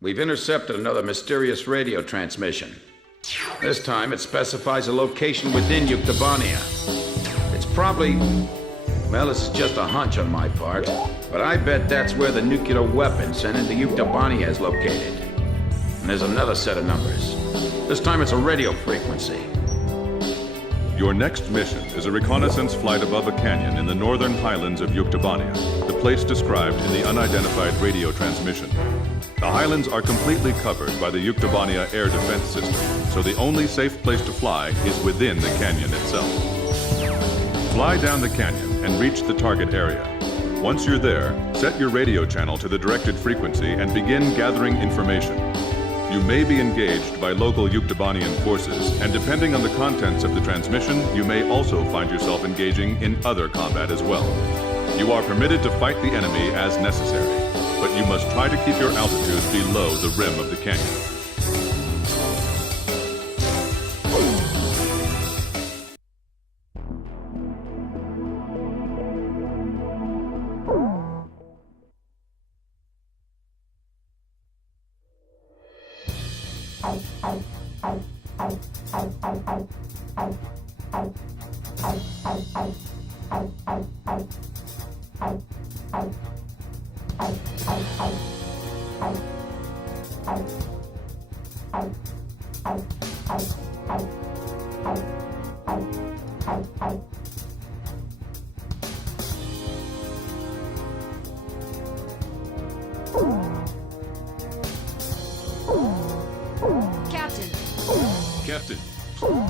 We've intercepted another mysterious radio transmission. This time it specifies a location within Yuktobania. It's probably... well, this is just a hunch on my part, but I bet that's where the nuclear weapon sent into Yuktobania is located. And there's another set of numbers. This time it's a radio frequency. Your next mission is a reconnaissance flight above a canyon in the northern highlands of Yuktobania, the place described in the unidentified radio transmission. The highlands are completely covered by the Yuktobania air defense system, so the only safe place to fly is within the canyon itself. Fly down the canyon and reach the target area. Once you're there, set your radio channel to the directed frequency and begin gathering information. You may be engaged by local Yuktobanian forces, and depending on the contents of the transmission, you may also find yourself engaging in other combat as well. You are permitted to fight the enemy as necessary, but you must try to keep your altitude below the rim of the canyon.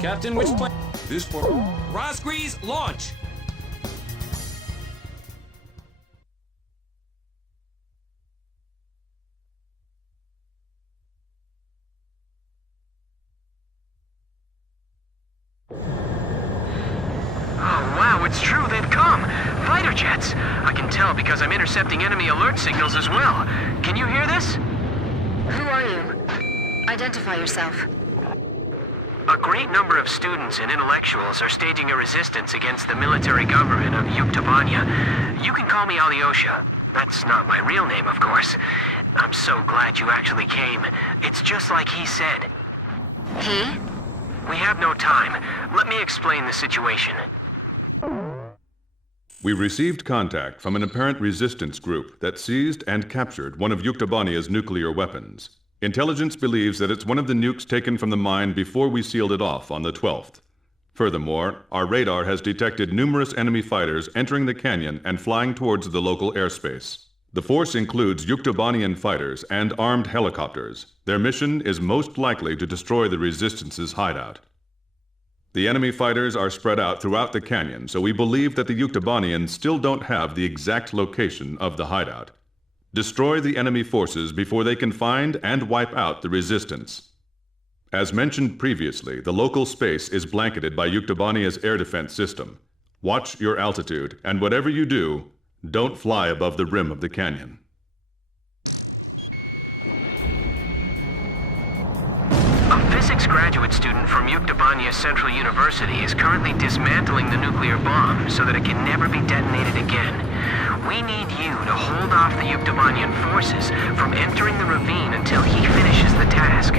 Captain, which plane? This for razgriz, launch! Oh, wow, it's true, they've come! Fighter jets! I can tell because I'm intercepting enemy alert signals as well. Can you hear this? Who are you? Identify yourself. A great number of students and intellectuals are staging a resistance against the military government of Yuktobania. You can call me Alyosha. That's not my real name, of course. I'm so glad you actually came. It's just like he said. He? We have no time. Let me explain the situation. We received contact from an apparent resistance group that seized and captured one of Yuktobania's nuclear weapons. Intelligence believes that it's one of the nukes taken from the mine before we sealed it off on the 12th. Furthermore, our radar has detected numerous enemy fighters entering the canyon and flying towards the local airspace. The force includes Yuktobanian fighters and armed helicopters. Their mission is most likely to destroy the Resistance's hideout. The enemy fighters are spread out throughout the canyon, so we believe that the Yuktobanians still don't have the exact location of the hideout. Destroy the enemy forces before they can find and wipe out the Resistance. As mentioned previously, the local space is blanketed by Yuktobania's air defense system. Watch your altitude, and whatever you do, don't fly above the rim of the canyon. A physics graduate student from Yuktobania Central University is currently dismantling the nuclear bomb so that it can never be detonated again. We need you to hold off the Yuktobanian forces from entering the ravine until he finishes the task.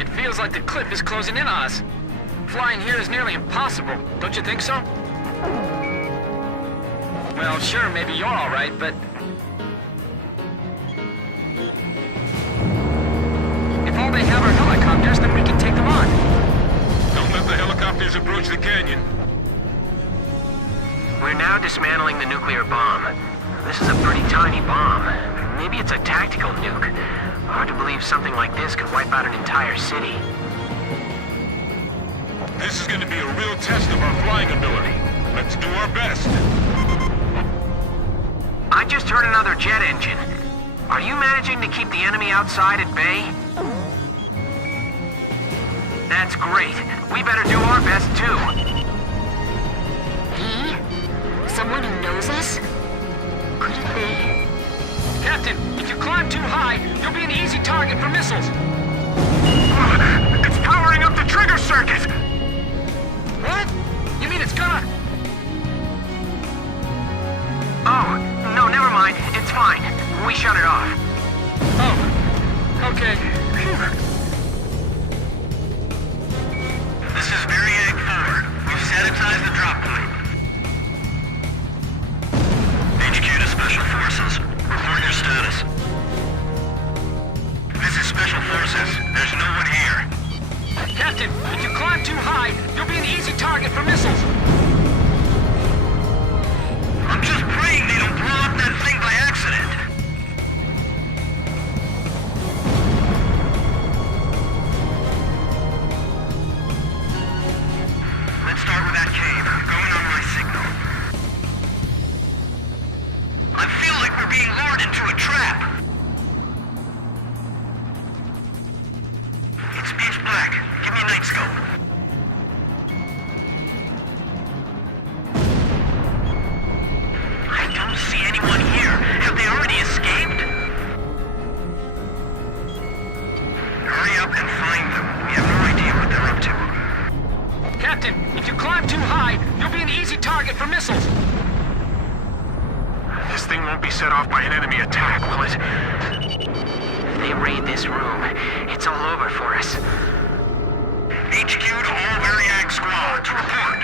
It feels like the cliff is closing in on us. Flying here is nearly impossible, don't you think so? Well, sure, maybe you're all right, but... if all they have are helicopters, then we can take them on. Don't let the helicopters approach the canyon. We're now dismantling the nuclear bomb. This is a pretty tiny bomb. Maybe it's a tactical nuke. Hard to believe something like this could wipe out an entire city. This is going to be a real test of our flying ability. Let's do our best. I just heard another jet engine. Are you managing to keep the enemy outside at bay? That's great. We better do our best too. He? Someone who knows us? Could it be? Captain, if you climb too high, you'll be an easy target for missiles. It's powering up the trigger circuit! What? You mean it's gonna... Oh, no, never mind. It's too high, you'll be an easy target for missiles. I'm just praying they don't blow up that thing by accident. Let's start with that cave. Going on my signal. I feel like we're being lured into a trap. It's pitch black. Give me a night scope. I don't see anyone here. Have they already escaped? Hurry up and find them. We have no idea what they're up to. Captain, if you climb too high, you'll be an easy target for missiles. This thing won't be set off by an enemy attack, will it? They raid this room. It's all over for us. HQ to all Variag squads. Report.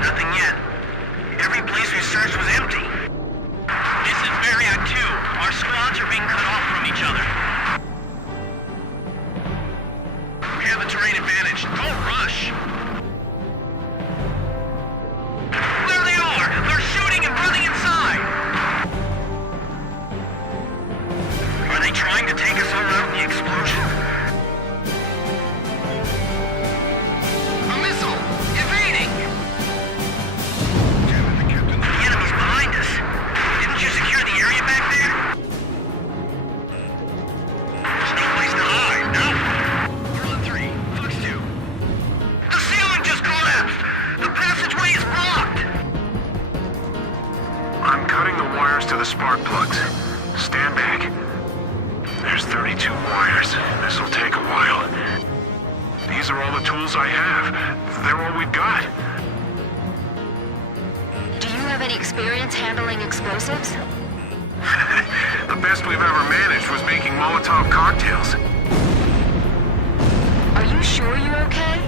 Nothing yet. Every place we searched was empty. This is Variag 2. Our squads are being cut off from each other. We have the terrain advantage. Don't rush. There they are! They're shooting and running inside! Are they trying to take us all out in the explosion? A missile! Evading! The enemy's behind us. Didn't you secure the area back there? There's no place to hide, no? We're on 3. Fox 2. The ceiling just collapsed! The passageway is blocked! I'm cutting the wires to the spark plugs. Stand back. There's 32 wires. This'll take a while. These are all the tools I have. They're all we've got. Do you have any experience handling explosives? The best we've ever managed was making Molotov cocktails. Are you sure you're okay?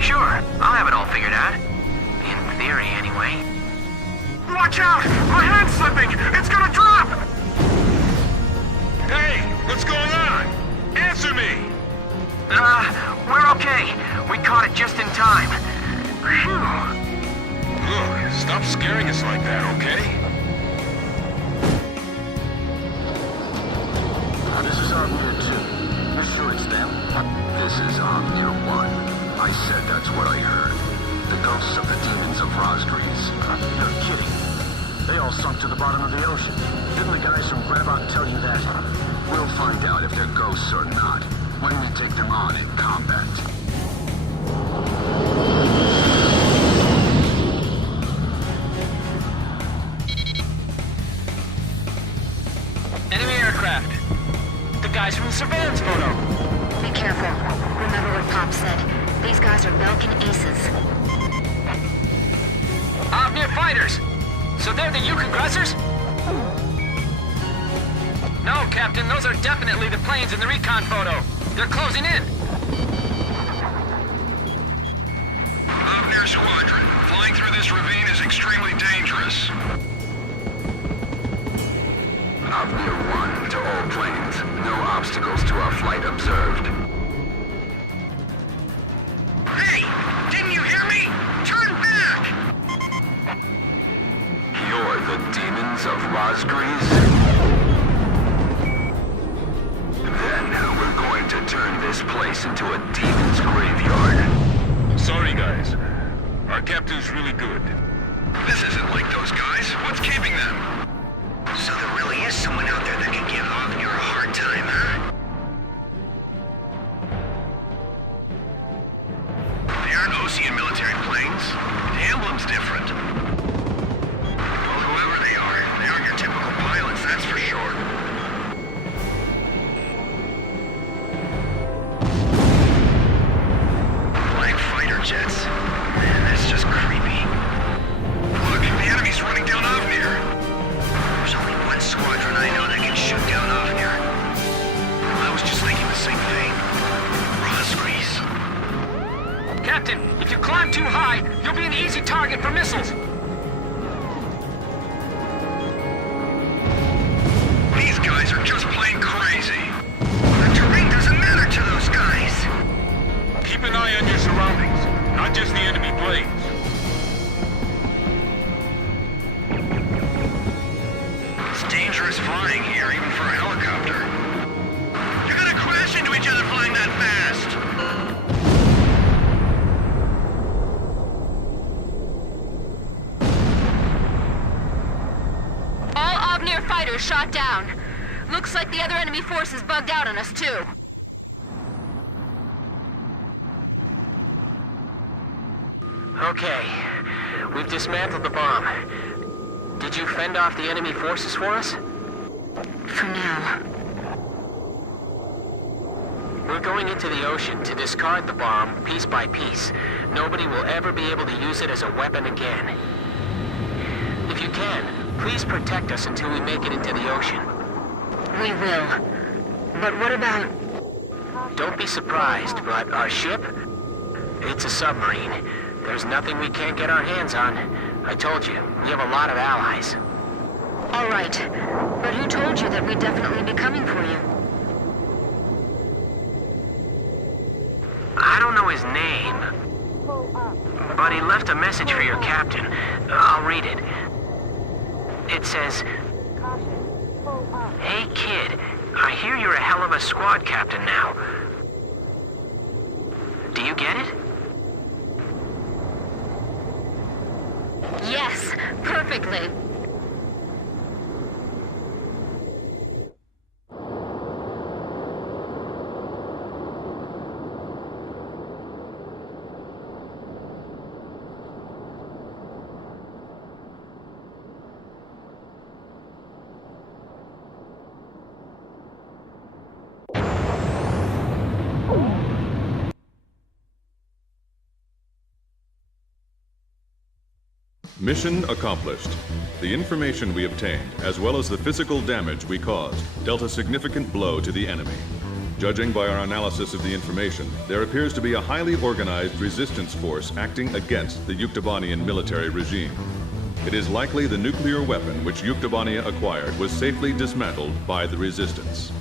Sure, I'll have it all figured out. In theory, anyway. Watch out! My hand's slipping! It's gonna drop! Hey! What's going on? Answer me! We're okay. We caught it just in time. Phew. Look, stop scaring us like that, okay? This is Omnia 2. You're sure it's them? This is Omnia 1. I said that's what I heard. The ghosts of the demons of razgriz. You're kidding. They all sunk to the bottom of the ocean. Didn't the guys from Grabot tell you that? We'll find out if they're ghosts or not when we take them on in combat. Enemy aircraft. The guys from the surveillance photo. Be careful. Remember what Pop said. These guys are Belkin aces. Omnia fighters. So they're the Yuk aggressors? No, Captain, those are definitely the planes in the recon photo. They're closing in. Omnia Squadron, flying through this ravine is extremely dangerous. Omnia 1 to all planes. No obstacles to our flight observed. Hey! Didn't you hear me? Turn back! You're the demons of razgriz? Then we're going to turn this place into a demon's graveyard. Sorry, guys. Our captain's really good. This isn't like those guys. What's keeping them? So there really is someone out there that can give Omnia a hard time, huh? They aren't Osean military planes. The emblem's different. Well, whoever they aren't your typical pilots, that's for sure. Black fighter jets. Man, that's just creepy. Look, the enemy's running down Ovnir. There's only one squadron I know that can shoot down Ovnir. I was just thinking the same thing. Razgriz. Captain, if you climb too high, you'll be an easy target for missiles. These guys are just plain crazy. The terrain doesn't matter to those guys. down. Looks like the other enemy force is bugged out on us, too. Okay, we've dismantled the bomb. Did you fend off the enemy forces for us? For now. We're going into the ocean to discard the bomb piece by piece. Nobody will ever be able to use it as a weapon again. If you can, please protect us until we make it into the ocean. We will. But what about... Don't be surprised, but our ship? It's a submarine. There's nothing we can't get our hands on. I told you, we have a lot of allies. All right. But who told you that we'd definitely be coming for you? I don't know his name, but he left a message for your captain. I'll read it. It says, "Hey kid, I hear you're a hell of a squad captain now. Do you get it?" Yes, perfectly. Mission accomplished. The information we obtained, as well as the physical damage we caused, dealt a significant blow to the enemy. Judging by our analysis of the information, there appears to be a highly organized resistance force acting against the Yuktobanian military regime. It is likely the nuclear weapon which Yuktobania acquired was safely dismantled by the resistance.